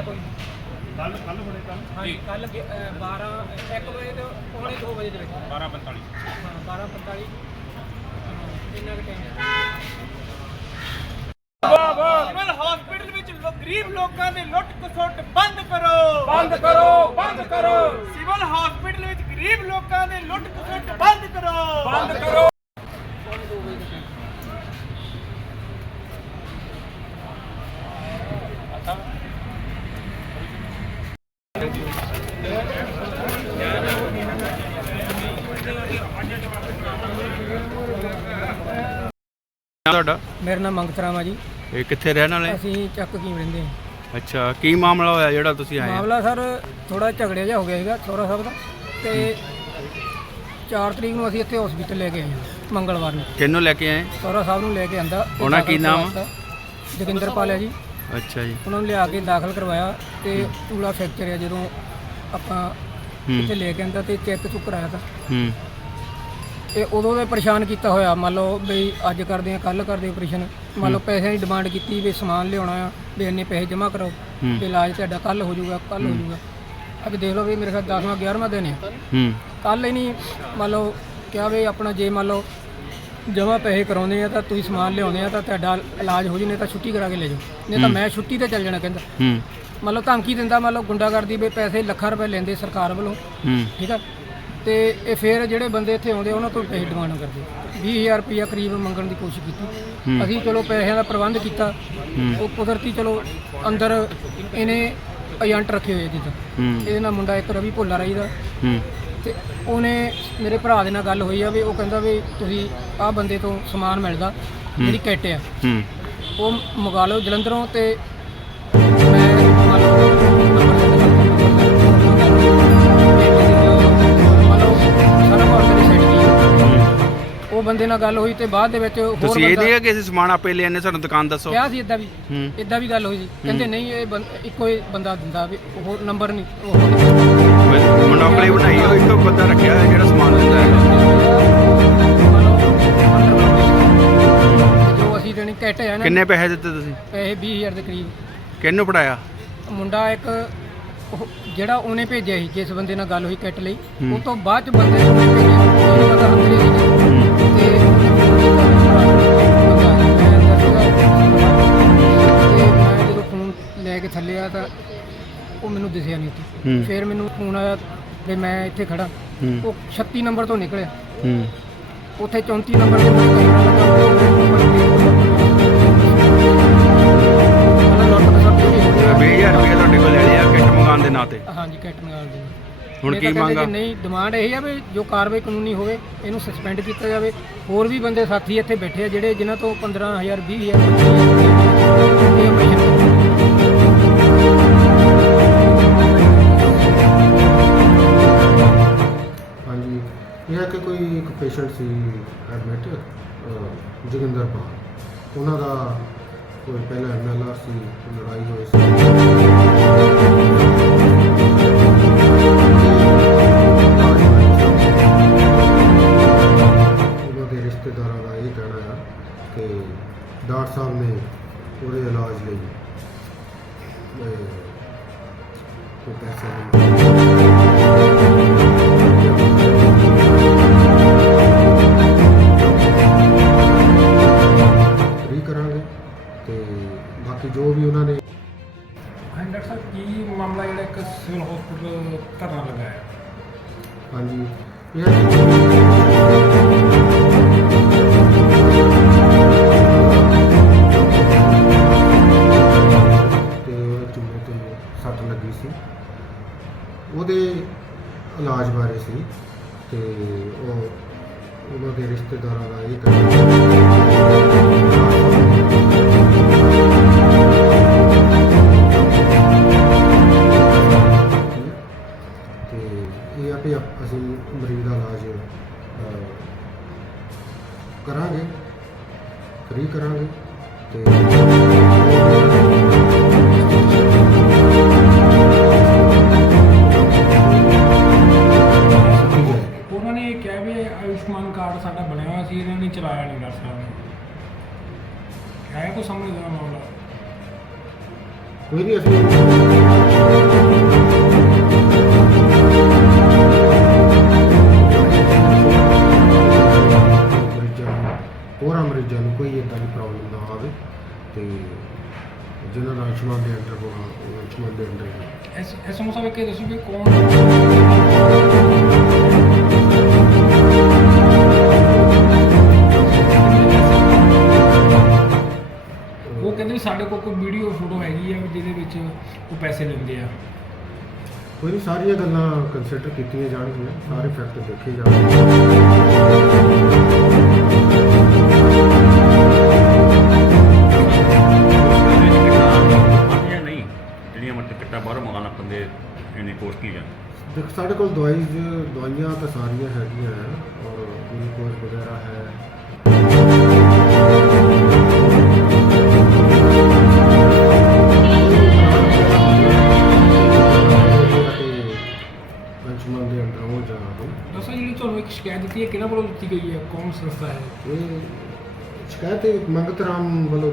ਫੜਿਆ ਕੋਈ? ਕੱਲ ਕੱਲ ਬਣੇ ਕੱਲ ਹਾਂਜੀ ਕੱਲ 12 1 ਵਜੇ ਤੋਂ ਪੌਣੇ 2 ਵਜੇ ਦੇ ਵਿੱਚ। 12:45 ਹਾਂ 12:45 ਇੰਨਾ ਕੁ ਟਾਈਮ ਸਿਵਲ ਹਸਪੀਟਲ ਵਿੱਚ ਗਰੀਬ ਲੋਕਾਂ ਦੇ ਲੁੱਟ ਖਸੁੱਟ ਬੰਦ ਕਰੋ ਬੰਦ ਕਰੋ ਬੰਦ ਕਰੋ ਸਿਵਲ ਹਸਪੀਟਲ ਵਿੱਚ ਗਰੀਬ ਲੋਕਾਂ ਦੇ ਲੁੱਟ ਖਸੁੱਟ ਬੰਦ ਕਰੋ ਬੰਦ ਕਰੋ ਪੌਣੇ 2 ਵਜੇ ਦੇ ਟਾਈਮ ਤੁਹਾਡਾ? ਮੇਰਾ ਨਾਮ ਮੰਗਤ ਰਾਮ ਆ ਜੀ। ਇਹ ਕਿੱਥੇ ਰਹਿਣ ਵਾਲੇ? ਅਸੀਂ ਚੱਕ ਕੀ ਰਹਿੰਦੇ ਹਾਂ। ਅੱਛਾ ਕੀ ਮਾਮਲਾ ਹੋਇਆ ਜਿਹੜਾ ਤੁਸੀਂ ਆਏ? ਮਾਮਲਾ ਸਰ ਥੋੜਾ ਝਗੜਿਆ ਜਿਹਾ ਹੋ ਗਿਆ ਸੀਗਾ ਸੋਰਾ ਸਾਹਿਬ ਦਾ। ਤੇ 4 ਤਰੀਕ ਨੂੰ ਅਸੀਂ ਇੱਥੇ ਹਸਪੀਟਲ ਲੈ ਕੇ ਆਏ ਹਾਂ ਮੰਗਲਵਾਰ ਨੂੰ। ਕਿਹਨੂੰ ਲੈ ਕੇ ਆਏ? ਸੋਰਾ ਸਾਹਿਬ ਨੂੰ ਲੈ ਕੇ ਆਂਦਾ। ਉਹਨਾਂ ਕੀ ਨਾਮ? ਜੋਗਿੰਦਰ ਹੈ ਜੀ। ਅੱਛਾ ਜੀ। ਉਹਨਾਂ ਨੂੰ ਲਿਆ ਕੇ ਦਾਖਲ ਕਰਵਾਇਆ ਤੇ ਚੂਲਾ ਫ੍ਰੈਕਚਰ ਹੈ ਜਦੋਂ ਆਪਾਂ ਹੂੰ। ਇੱਥੇ ਲੈ ਕੇ ਆਂਦਾ ਤੇ ਚੈੱਕ ਚੁੱਕ ਕਰਾਇਆ ਤਾਂ। ਹੂੰ। ਤੇ ਉਦੋਂ ਦੇ ਪਰੇਸ਼ਾਨ ਕੀਤਾ ਹੋਇਆ। ਮੰਨ ਲਓ ਵੀ ਅੱਜ ਕਰਦੇ ਆ ਕੱਲ ਕਰਦੇ ਆਪਰੇਸ਼ਨ ਮੰਨ ਲਓ ਪੈਸਿਆਂ ਦੀ ਡਿਮਾਂਡ ਕੀਤੀ ਵੀ ਸਮਾਨ ਲਿਆਉਣਾ ਆ ਵੀ ਇੰਨੇ ਪੈਸੇ ਜਮ੍ਹਾਂ ਕਰੋ। ਹੂੰ। ਵੀ ਇਲਾਜ ਤੁਹਾਡਾ ਕੱਲ ਹੋ ਜਾਊਗਾ ਕੱਲ ਹੋ ਜਾਊਗਾ। ਅੱਜ ਦੇਖ ਲਓ ਵੀ ਮੇਰੇ ਖਿਆਲ 10ਵਾਂ 11ਵਾਂ ਦਿਨ ਹੈ ਹੂੰ। ਕੱਲ ਹੀ ਨਹੀਂ ਮੰਨ ਲਓ ਕਿਹਾ ਵੀ ਆਪਣਾ ਜੇ ਮੰਨ ਲਓ ਜਮ੍ਹਾਂ ਪੈਸੇ ਕਰਾਉਂਦੇ ਆ ਤਾਂ ਤੁਸੀਂ ਸਮਾਨ ਲਿਆਉਂਦੇ ਆ ਤਾਂ ਤੁਹਾਡਾ ਇਲਾਜ ਹੋ ਜੂ ਨਹੀਂ ਤਾਂ ਛੁੱਟੀ ਕਰਾ ਕੇ ਲੈ ਜਾਓ। ਨਹੀਂ ਤਾਂ ਮੈਂ ਛੁੱਟੀ ਤੇ ਚੱਲ ਜਾਣਾ ਕਹਿੰਦਾ। ਹੂੰ। ਮੰਨ ਲਓ ਧਮਕੀ ਦਿੰਦਾ ਮੰਨ ਲਓ ਗੁੰਡਾਗਰਦੀ ਵੀ ਪੈਸੇ ਲੱਖਾਂ ਰੁਪਏ ਲੈਂਦੇ ਸਰਕਾਰ ਵੱਲੋਂ। ਹੂੰ। ਠੀਕ ਆ? ਤੇ ਇਹ ਫਿਰ ਜਿਹੜੇ ਬੰਦੇ ਇੱਥੇ ਆਉਂਦੇ ਉਹਨਾਂ ਤੋਂ ਪੈਸੇ ਡਿਮਾਂਡ ਕਰਦੇ। 20000 ਰੁਪਇਆ ਕਰੀਬ ਮੰਗਣ ਦੀ ਕੋਸ਼ਿਸ਼ ਕੀਤੀ। ਅਸੀਂ ਚਲੋ ਪੈਸਿਆਂ ਦਾ ਪ੍ਰਬੰਧ ਕੀਤਾ। ਉਹ ਕੁਦਰਤੀ ਚਲੋ ਅੰਦਰ ਇਹਨੇ ਏਜੰਟ ਰੱਖੇ ਹੋਏ ਜਿੱਦਾਂ। ਇਹਦੇ ਨਾਲ ਮੁੰਡਾ ਇੱਕ ਰਵੀ ਭੋਲਾ ਰਾਈ ਦਾ ਹੂੰ। ਤੇ ਉਹਨੇ ਮੇਰੇ ਭਰਾ ਦੇ ਨਾਲ ਗੱਲ ਹੋਈ ਆ ਵੀ ਉਹ ਕਹਿੰਦਾ ਵੀ ਤੁਸੀਂ ਆਹ ਬੰਦੇ ਤੋਂ ਸਮਾਨ ਮਿਲਦਾ ਜਿਹੜੀ ਕਿੱਟ ਆ। ਹੂੰ। ਉਹ ਮੰਗਾ ਲਓ ਜਲੰਧਰੋਂ ਤੇ ਮੈਂ ਮੰਨ ਲਓ ਉਹ ਬੰਦੇ ਨਾਲ ਗੱਲ ਹੋਈ ਤੇ ਬਾਅਦ ਦੇ ਵਿੱਚ ਹੋਰ ਤੁਸੀਂ ਇਹ ਨਹੀਂ ਹੈ ਕਿ ਅਸੀਂ ਸਮਾਨ ਆਪੇ ਲੈਣੇ ਸਾਨੂੰ ਦੁਕਾਨ ਦੱਸੋ। ਕਿਹਾ ਸੀ ਇਦਾਂ ਵੀ ਹੂੰ। ਇਦਾਂ ਵੀ ਗੱਲ ਹੋਈ ਸੀ। ਕਹਿੰਦੇ ਨਹੀਂ ਇਹ ਬੰ- ਇੱਕੋ ਹੀ ਬੰਦਾ ਦਿੰਦਾ ਵੀ ਉਹ ਨੰਬਰ ਨਹੀਂ ਉਹ ਨਹੀਂ। ਮਨੋਕਲੀ ਬਣਾਈ ਹੋਈ ਤੋਂ ਬੰਦਾ ਰੱਖਿਆ ਹੋਇਆ ਜਿਹੜਾ ਸਮਾਨ ਦਿੰਦਾ ਹੈ। ਜੋ ਅਸੀਂ ਦੇਣੀ ਕਿੱਟ ਹੈ ਨਾ। ਕਿੰਨੇ ਪੈਸੇ ਦਿੱਤੇ ਤੁਸੀਂ? ਪੈਸੇ 20000 ਦੇ ਕਰੀਬ। ਕਿਹਨੂੰ ਫੜਾਇਆ? ਮੁੰਡਾ ਇੱਕ ਉਹ ਜਿਹੜਾ ਉਹਨੇ ਭੇਜਿਆ ਸੀ ਜਿਸ ਬੰਦੇ ਨਾਲ ਗੱਲ ਹੋਈ ਕਿੱਟ ਲਈ ਉਹ ਤੋਂ ਬਾਅਦ ਚ ਬੰਦੇ ਨੂੰ ਉਹਨੇ ਭੇਜਿਆ ਉਹਨੂੰ ਪਤਾ ਅੰਦਰ ਹੀ ਲੈ ਕੇ ਥੱਲੇ ਆ ਤਾਂ ਉਹ ਮੈਨੂੰ ਦਿਸਿਆ ਨਹੀਂ ਉੱਥੇ। ਫਿਰ ਮੈਨੂੰ ਫੋਨ ਆਇਆ ਵੀ ਮੈਂ ਇੱਥੇ ਖੜਾ ਉਹ 36 ਨੰਬਰ ਤੋਂ ਨਿਕਲਿਆ। ਹੂੰ। ਉੱਥੇ 34 ਨੰਬਰ ਤੇ ਮੈਨੂੰ ਕੈਮਰਾ ਲੱਗਾ ਉਹ ਨੰਬਰ ਤੇ ਲੁੱਟ ਖਸੁੱਟ ਜਿਹੜੀ ਹੋ ਰਹੀ 20000 ਰੁਪਏ ਤੁਹਾਡੇ ਕੋਲ ਲੈ ਲਿਆ ਕਿੱਟ ਮੰਗਾਉਣ ਦੇ ਨਾਂ ਤੇ। ਹਾਂਜੀ ਕੈਟ ਮੰਗਾਲ ਦੀ ਹੁਣ ਇਹ ਕੀ ਤਾਂ ਕਹਿੰਦੇ ਮੰਗਾ ਜੀ ਨਹੀਂ ਡਿਮਾਂਡ ਇਹ ਆ ਵੀ ਜੋ ਕਾਰਵਾਈ ਕਾਨੂੰਨੀ ਹੋਵੇ ਇਹਨੂੰ ਸਸਪੈਂਡ ਕੀਤਾ ਜਾਵੇ। ਹੋਰ ਵੀ ਬੰਦੇ ਸਾਥੀ ਇੱਥੇ ਬੈਠੇ ਆ ਜਿਹੜੇ ਜਿਨ੍ਹਾਂ ਤੋਂ 15000 20000 ਇਹ ਆਪਰੇਸ਼ਨ ਹਾਂਜੀ ਇਹ ਹੈ ਕਿ ਕੋਈ ਇੱਕ ਪੇਸ਼ੈਂਟ ਸੀ ਐਡਮਿਟ ਜੋਗਿੰਦਰ ਪਾਲ ਉਹਨਾਂ ਦਾ ਕੋਈ ਪਹਿਲਾਂ ਐਮਐਲਆਰ ਸੀ ਲੜਾਈ ਹੋਈ ਸੀ। ਸਾਹਿਬ ਨੇ ਉਹਦੇ ਇਲਾਜ ਲਈ। ਕੋਈ ਪੈਸੇ ਨਹੀਂ। ਫ੍ਰੀ ਕਰਾਂਗੇ ਤੇ ਬਾਕੀ ਜੋ ਵੀ ਉਹਨਾਂ ਨੇ ਹਾਂਜੀ ਡਾਕਟਰ ਸਾਹਿਬ ਕੀ ਮਾਮਲਾ ਜਿਹੜਾ ਇੱਕ ਸਿਵਲ ਹਸਪੀਟਲ ਧਰਨਾ ਲਗਾਇਆ? ਹਾਂਜੀ। ਇਹ ਸੀ ਤੇ ਉਹ ਉਹਨਾਂ ਦੇ ਰਿਸ਼ਤੇਦਾਰਾਂ ਦਾ ਇਹ ਤੇ ਇਹ ਆ ਵੀ ਅਸੀਂ ਮਰੀਜ਼ ਦਾ ਇਲਾਜ ਕਰਾਂਗੇ, ਫ੍ਰੀ ਕਰਾਂਗੇ ਤੇ ਚਲਾਇਆ ਨਹੀਂ ਡਾਕਟਰ ਸਾਹਿਬ ਨੇ। ਹੈ ਕੋ ਸਮਝ ਦਾ ਮਾਮਲਾ? ਕੋਈ ਨਹੀਂ ਅਸੀਂ ਹੋਰਾਂ ਮਰੀਜ਼ਾਂ ਨੂੰ ਕੋਈ ਇਦਾਂ ਦੀ ਪ੍ਰੋਬਲਮ ਨਾ ਆਵੇ ਤੇ ਜਿਹਨਾਂ ਦਾ ਆਯੁਸ਼ਮਾਨ ਦੇ ਅੰਡਰ ਹੋਣਾ ਉਹ ਆਯੁਸ਼ਮਾਨ ਦੇ ਅੰਡਰ ਹੀ ਐਸ ਐਸਐਮਓ ਸਾਹਿਬ ਇਹ ਦੱਸੋ ਵੀ ਕੌਣ ਸਾਡੇ ਕੋਲ ਕੋਈ ਵੀਡੀਓ ਫੋਟੋ ਹੈਗੀ ਆ ਵੀ ਜਿਹਦੇ ਵਿੱਚ ਉਹ ਪੈਸੇ ਲੈਂਦੇ ਆ। ਕੋਈ ਨਹੀਂ ਸਾਰੀਆਂ ਗੱਲਾਂ ਕੰਸੀਡਰ ਕੀਤੀਆਂ ਜਾਣਗੀਆਂ ਸਾਰੇ ਫੈਕਟ ਦੇਖੇ ਜਾਣਗੇ। ਨਹੀਂ ਜਿਹੜੀਆਂ ਮਤਲਬ ਕਿੱਟਾ ਬਾਹਰੋਂ ਮੰਗਾਉਣਾ ਪੈਂਦੇ ਇੰਨੀ ਕੋਸਟਲੀ ਆ? ਦੇਖ ਸਾਡੇ ਕੋਲ ਦਵਾਈ ਦਵਾਈਆਂ ਤਾਂ ਸਾਰੀਆਂ ਹੈਗੀਆਂ ਹੈ ਔਰ ਗਲੂਕੋਜ਼ ਵਗੈਰਾ ਹੈ ਤੁਹਾਨੂੰ ਇੱਕ ਸ਼ਿਕਾਇਤ ਦਿੱਤੀ ਹੈ? ਕਿਹਨਾਂ ਵੱਲੋਂ ਦਿੱਤੀ ਗਈ ਹੈ? ਕੌਣ ਸੰਸਥਾ ਹੈ? ਇਹ ਸ਼ਿਕਾਇਤ ਮੰਗਤ ਰਾਮ ਵੱਲੋਂ।